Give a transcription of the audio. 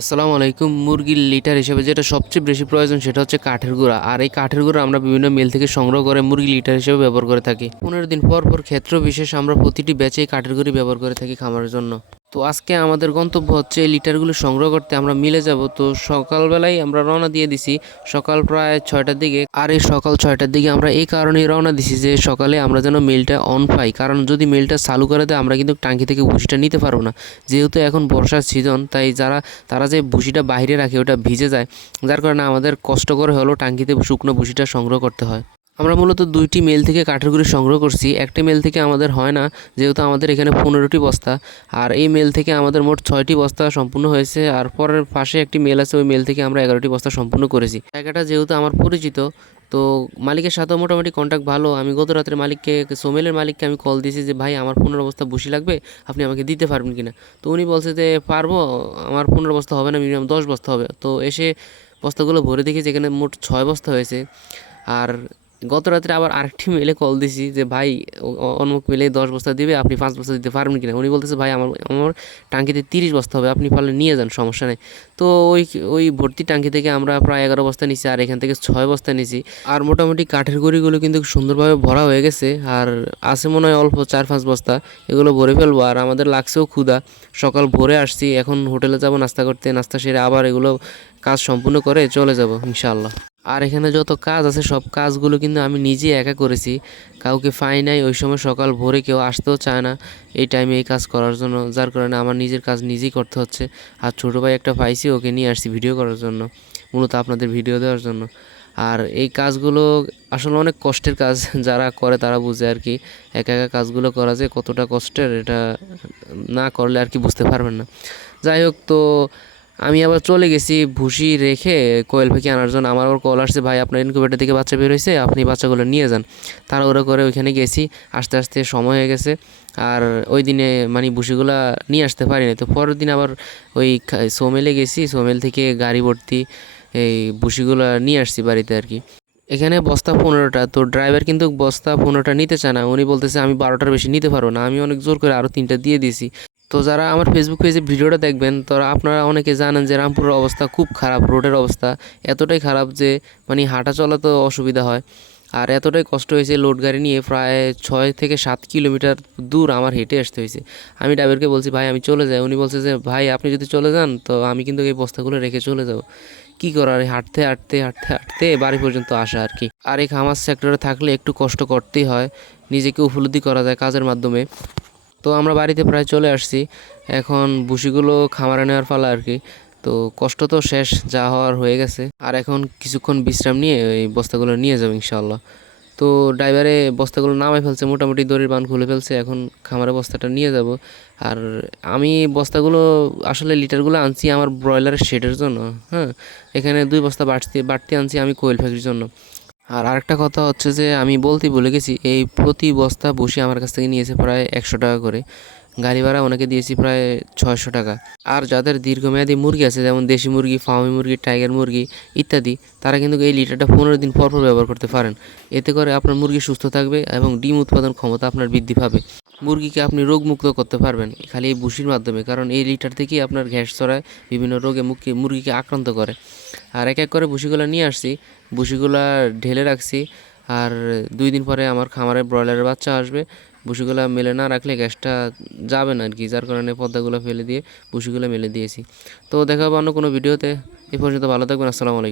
আসসালামু আলাইকুম। মুরগির লিটার হিসেবে যেটা সবচেয়ে বেশি প্রয়োজন সেটা হচ্ছে কাঠের গুঁড়া। আর এই কাঠের গুঁড়া আমরা বিভিন্ন মিল থেকে সংগ্রহ করে মুরগি লিটার হিসেবে ব্যবহার করে থাকি। পনেরো দিন পর পর ক্ষেত্র বিশেষ আমরা প্রতিটি ব্যাচে এই কাঠের গুঁড়ি ব্যবহার করে থাকি খামারের জন্য। তো আজকে আমাদের গন্তব্য হচ্ছে এই লিটারগুলো সংগ্রহ করতে আমরা মিলে যাব। তো সকালবেলায় আমরা রওনা দিয়ে দিছি। সকাল প্রায় ছয়টার দিকে। আর এই সকাল ছয়টার দিকে আমরা এই কারণেই রওনা দিছি যে সকালে আমরা যেন মিলটা অন পাই। কারণ যদি মিলটা চালু করে দেয়, আমরা কিন্তু টাঙ্কি থেকে ভুসিটা নিতে পারব না। যেহেতু এখন বর্ষার সিজন তাই যারা, তারা যে ভুসিটা বাইরে রাখে, ওটা ভিজে যায়, যার কারণে আমাদের কষ্ট করে হলেও টাঙ্কিতে শুকনো ভুসিটা সংগ্রহ করতে হয়। আমরা মূলত দুইটি মেল থেকে কাঠের গুঁড়ি সংগ্রহ করছি। একটি মেল থেকে আমাদের হয় না, যেহেতু আমাদের এখানে পনেরোটি বস্তা। আর এই মেল থেকে আমাদের মোট ছয়টি বস্তা সম্পূর্ণ হয়েছে, আর পরের পাশে একটি মেল আছে, ওই মেল থেকে আমরা এগারোটি বস্তা সম্পূর্ণ করেছি। জায়গাটা যেহেতু আমার পরিচিত, তো মালিকের সাথেও মোটামুটি কন্ট্যাক্ট ভালো। আমি গত রাত্রে মালিককে সোমেলের মালিককে আমি কল দিয়েছি যে, ভাই, আমার পনেরো বস্তা বসি লাগবে, আপনি আমাকে দিতে পারবেন কি না তো উনি বলছে যে, পারব, আমার পনেরো বস্তা হবে না মিনিমাম দশ বস্তা হবে। তো এসে বস্তাগুলো ভরে দেখি যেখানে মোট ছয় বস্তা হয়েছে। আর গত রাত্রে আবার আরেকটি মেলে কল দিছি যে, ভাই অমুক মেলে দশ বস্তা দিবে, আপনি পাঁচ বস্তা দিতে পারবেন কিনা? উনি বলতেছে, ভাই, আমার আমার টাঙ্কিতে তিরিশ বস্তা হবে, আপনি পারলে নিয়ে যান, সমস্যা নেই। তো ওই ওই ভর্তি টাঙ্কি থেকে আমরা প্রায় এগারো বস্তা নিছি, আর এখান থেকে ছয় বস্তা নিছি। আর মোটামুটি কাঠের গুঁড়িগুলো কিন্তু সুন্দরভাবে ভরা হয়ে গেছে, আর আছে মনে হয় অল্প চার পাঁচ বস্তা, এগুলো ভরে ফেলব, আর আমাদের লাগছেও ক্ষুধা। সকাল ভোরে আসছি, এখন হোটেলে যাব, নাস্তা করতে, নাস্তা সেরে আবার এগুলো কাজ সম্পূর্ণ করে চলে যাব, ইনশাআল্লাহ। আর এখানে যত কাজ আছে, সব কাজগুলো কিন্তু আমি নিজে একা করেছি। কাউকে পাই নাই, ওই সময় সকাল ভোরে কেউ আসতেও চায় না। এই টাইমে এই কাজ করার জন্য, যার কারণে আমার নিজের কাজ নিজেই করতে হচ্ছে। আর ছোটো ভাই একটা পাইছি, ওকে নিয়ে আসছি ভিডিও করার জন্য, মূলত আপনাদের ভিডিও দেওয়ার জন্য। আর এই কাজগুলো আসলে অনেক কষ্টের কাজ, যারা করে তারা বুঝে আর কি, একা একা কাজগুলো করা যে কতটা কষ্টের, এটা না করলে আর কি বুঝতে পারবেন না। যাই হোক, তো আমি আবার চলে গেছি ভুসি রেখে কোয়েল পাখি আনার জন্য। আমার আবার কল আসছে, ভাই, আপনার ইনকিউবেটার থেকে বাচ্চা বের হয়েছে আপনি বাচ্চাগুলো নিয়ে যান। তারা ওরা করে ওইখানে গেছি, আস্তে আস্তে সময় হয়ে গেছে। আর ওই দিনে মানে ভুসিগুলা নিয়ে আসতে পারিনি। তো পরের দিন আবার ওই সোমেলে গেছি, সোমেল থেকে গাড়ি ভর্তি এই ভুসিগুলো নিয়ে আসছি বাড়িতে আর কি। এখানে বস্তা পনেরোটা। তো ড্রাইভার কিন্তু বস্তা পনেরোটা নিতে চায় না। উনি বলতেছে, আমি বারোটার বেশি নিতে পারব না। আমি অনেক জোর করে আরও তিনটা দিয়ে দিয়েছি। তো যারা আমার ফেসবুক পেজে ভিডিওটা দেখবেন, তারা আপনারা অনেকে জানেন যে রামপুরের অবস্থা খুব খারাপ, রোডের অবস্থা এতটাই খারাপ যে মানে হাঁটা চলা তো অসুবিধা হয়। আর এতটাই কষ্ট হয়েছে লোড গাড়ি নিয়ে প্রায় ছয় থেকে সাত কিলোমিটার দূর আমার হেঁটে আসতে হয়েছে। আমি ড্রাইভারকে বলছি, ভাই, আমি চলে যাই। উনি বলছে যে, ভাই, আপনি যদি চলে যান, তো আমি কিন্তু এই বস্তাগুলো রেখে চলে যাব। কী করার? হাঁটতে হাঁটতে হাঁটতে হাঁটতে বাড়ি পর্যন্ত আসা আর কি। আর এই খামার সেক্টরে থাকলে একটু কষ্ট করতেই হয়, নিজেকে উপলব্ধি করা যায় কাজের মাধ্যমে। তো আমরা বাড়িতে প্রায় চলে আসছি। এখন বুসিগুলো খামারে নেওয়ার পালা আর কি। তো কষ্ট তো শেষ, যা হওয়ার হয়ে গেছে। আর এখন কিছুক্ষণ বিশ্রাম নিয়ে ওই বস্তাগুলো নিয়ে যাব ইনশাল্লাহ তো ড্রাইভারে বস্তাগুলো নামাই ফেলছে, মোটামুটি দড়ির বান খুলে ফেলছে। এখন খামারে বস্তাটা নিয়ে যাব। আর আমি বস্তাগুলো, আসলে লিটারগুলো আনছি আমার ব্রয়লারের শেডের জন্য হ্যাঁ? এখানে দুই বস্তা বাড়তি বাড়তি আনছি আমি কোয়েল ফ্যাক্টরির জন্য। আর আরেকটা কথা হচ্ছে যে আমি বলতে ভুলে গেছি, এই প্রতি বস্তা বসি আমার কাছ থেকে নিয়েছে প্রায় একশো টাকা করে। গাড়ি ভাড়া ওনাকে দিয়েছি প্রায় ছয়শো টাকা। আর যাদের দীর্ঘমেয়াদী মুরগি আছে, যেমন দেশি মুরগি, ফার্মি মুরগি, টাইগার মুরগি ইত্যাদি, তারা কিন্তু এই লিটারটা পনেরো দিন পরপর পর ব্যবহার করতে পারেন। এতে করে আপনার মুরগি সুস্থ থাকবে এবং ডিম উৎপাদন ক্ষমতা আপনার বৃদ্ধি পাবে। মুরগিকে আপনি রোগমুক্ত করতে পারবেন, খালি এই বুসির মাধ্যমে। কারণ এই লিটার থেকেই আপনার গ্যাস ছড়ায়, বিভিন্ন রোগে মুখকে মুরগিকে আক্রান্ত করে। আর এক এক করে ভুসিগুলো নিয়ে আসছি, ভুসিগুলো ঢেলে রাখছি, আর দুই দিন পরে আমার খামারে ব্রয়লারের বাচ্চা আসবে। ভুসিগুলো মেলে না রাখলে গ্যাসটা যাবে না আর কি যার কারণে পর্দাগুলো ফেলে দিয়ে ভুসিগুলো মেলে দিয়েছি। তো দেখা হবে অন্য কোনো ভিডিওতে, এ পর্যন্ত ভালো থাকবেন, আসসালামু আলাইকুম।